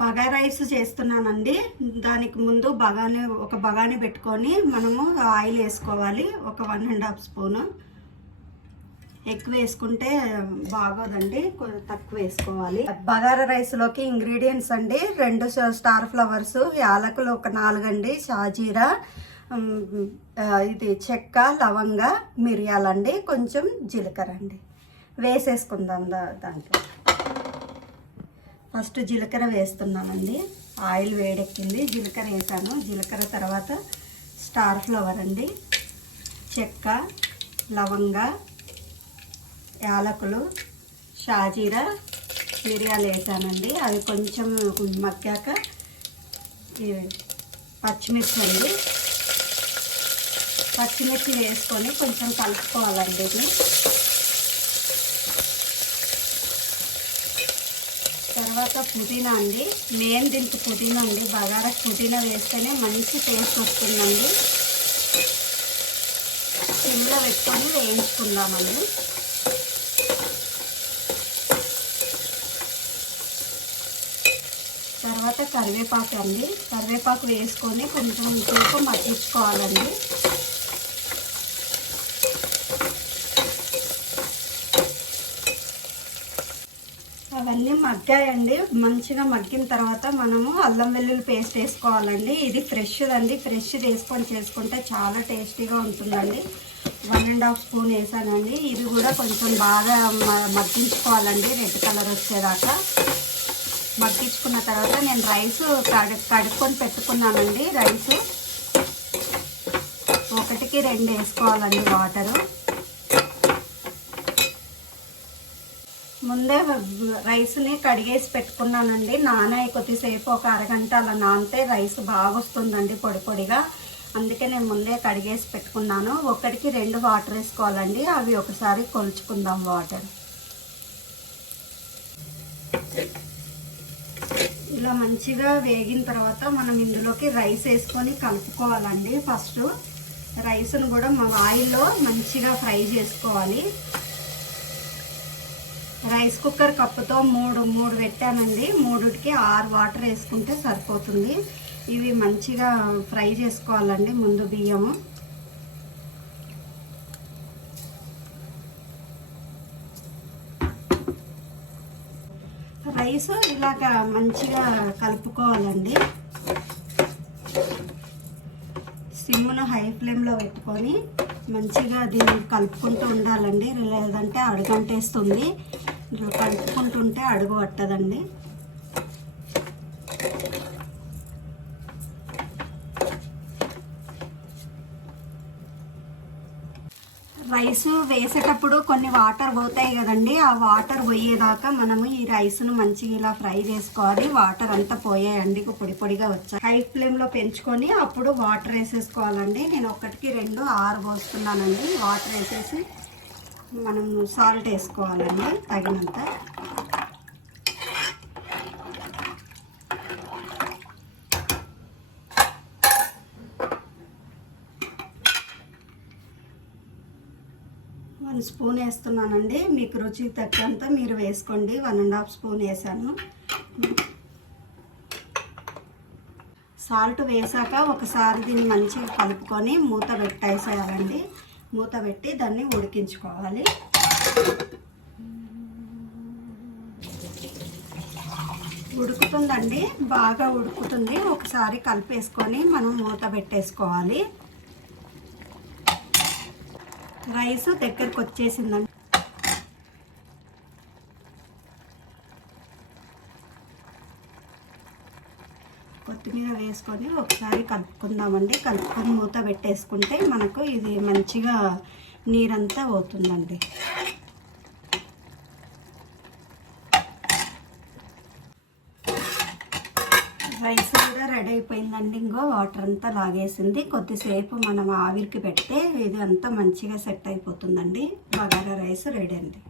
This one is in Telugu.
బగారా రైస్ చేస్తున్నానండి. దానికి ముందు ఒక బగాని పెట్టుకొని మనము ఆయిల్ వేసుకోవాలి. ఒక 1.5 స్పూను. ఎక్కువ వేసుకుంటే బాగోదండి, తక్కువ వేసుకోవాలి. బగారా రైస్లోకి ఇంగ్రీడియంట్స్ అండి: 2 స్టార్ ఫ్లవర్స్, యాలకులు ఒక 4 అండి, షాజీరా, ఇది చెక్క, లవంగ, మిరియాలండి, కొంచెం జీలకర్ర అండి. వేసేసుకుందాం దాంట్లో. ఫస్ట్ జీలకర్ర వేస్తున్నానండి. ఆయిల్ వేడెక్కింది, జీలకర్ర వేసాను. జీలకర్ర తర్వాత స్టార్ ఫ్లవర్ అండి, చెక్క, లవంగ, యాలకులు, షాజీరా, మిరియాలు వేసానండి. అవి కొంచెం మగ్గాక పచ్చిమిర్చి అండి. పచ్చిమిర్చి వేసుకొని కొంచెం కలుపుకోవాలండి. ఇది తర్వాత పుదీనా అండి. మెయిన్ దీనికి పుదీనా అండి. బగారా పుదీనా వేస్తేనే మంచి టేస్ట్ వస్తుందండి. సిమ్లో పెట్టుకొని వేయించుకుందామండి. తర్వాత కరివేపాకు అండి. కరివేపాకు వేసుకొని కొంచెం సేపు మగ్గించుకోవాలండి. అవన్నీ మగ్గాయండి. మంచిగా మగ్గిన తర్వాత మనము అల్లం వెల్లుల్లి పేస్ట్ వేసుకోవాలండి. ఇది ఫ్రెష్ అండి. ఫ్రెష్ వేసుకొని చేసుకుంటే చాలా టేస్టీగా ఉంటుందండి. 1.5 స్పూన్ వేసానండి. ఇది కూడా కొంచెం బాగా మగ్గించుకోవాలండి, రెడ్ కలర్ వచ్చేదాకా. మగ్గించుకున్న తర్వాత నేను రైస్ కడుక్కొని పెట్టుకున్నానండి. రైసు 1కి 2 వేసుకోవాలండి వాటరు. ముందే రైస్ని కడిగేసి పెట్టుకున్నానండి. నానాయి కొద్దిసేపు, ఒక అరగంట అలా నానితే రైస్ బాగా వస్తుందండి పొడి పొడిగా. అందుకే నేను ముందే కడిగేసి పెట్టుకున్నాను. 1కి 2 వాటర్ వేసుకోవాలండి. అవి ఒకసారి కొలుచుకుందాం వాటర్. ఇలా మంచిగా వేగిన తర్వాత మనం ఇందులోకి రైస్ వేసుకొని కలుపుకోవాలండి. ఫస్ట్ రైస్ను కూడా ఆయిల్లో మంచిగా ఫ్రై చేసుకోవాలి. రైస్ కుక్కర్ కప్పుతో 3 పెట్టానండి. 3కి 6 వాటర్ వేసుకుంటే సరిపోతుంది. ఇవి మంచిగా ఫ్రై చేసుకోవాలండి. ముందు బియ్యము రైస్ ఇలాగా మంచిగా కలుపుకోవాలండి. సిమ్ను హై ఫ్లేమ్లో పెట్టుకొని మంచిగా దీన్ని కలుపుకుంటూ ఉండాలండి. లేదంటే అడుగంటేస్తుంది. కలుపుకుంటుంటే అడుగు పట్టదండి. రైస్ వేసేటప్పుడు కొన్ని వాటర్ పోతాయి కదండి. ఆ వాటర్ పోయేదాకా మనము ఈ రైస్ను మంచిగా ఇలా ఫ్రై చేసుకోవాలి. వాటర్ అంతా పోయాయండి, పొడి పొడిగా వచ్చాయి. హై ఫ్లేమ్లో పెంచుకొని అప్పుడు వాటర్ వేసేసుకోవాలండి. నేను 1కి 2 6 పోస్తున్నానండి. వాటర్ వేసేసి మనం సాల్ట్ వేసుకోవాలండి తగినంత. వన్ స్పూన్ వేస్తున్నానండి. మీకు రుచికి తగ్గంత మీరు వేసుకోండి. 1.5 స్పూన్ వేసాను. సాల్ట్ వేసాక ఒకసారి దీన్ని మంచిగా కలుపుకొని మూత పెట్టేసేయాలండి. మూత పెట్టి దాన్ని ఉడికించుకోవాలి. ఉడుకుతుందండి, బాగా ఉడుకుతుంది. ఒకసారి కలిపేసుకొని మనం మూత పెట్టేసుకోవాలి. రైస్ దగ్గరికి వచ్చేసిందండి. కొత్తిమీర వేసుకొని ఒకసారి కలుపుకుందామండి. కలుపుకొని మూత పెట్టేసుకుంటే మనకు ఇది మంచిగా నీరంతా పోతుందండి. రైస్ కూడా రెడీ అయిపోయిందండి. ఇంకో వాటర్ అంతా లాగేసింది. కొద్దిసేపు మనం ఆవిరికి పెడితే ఇది అంతా మంచిగా సెట్ అయిపోతుందండి. బగారా రైస్ రెడీ అండి.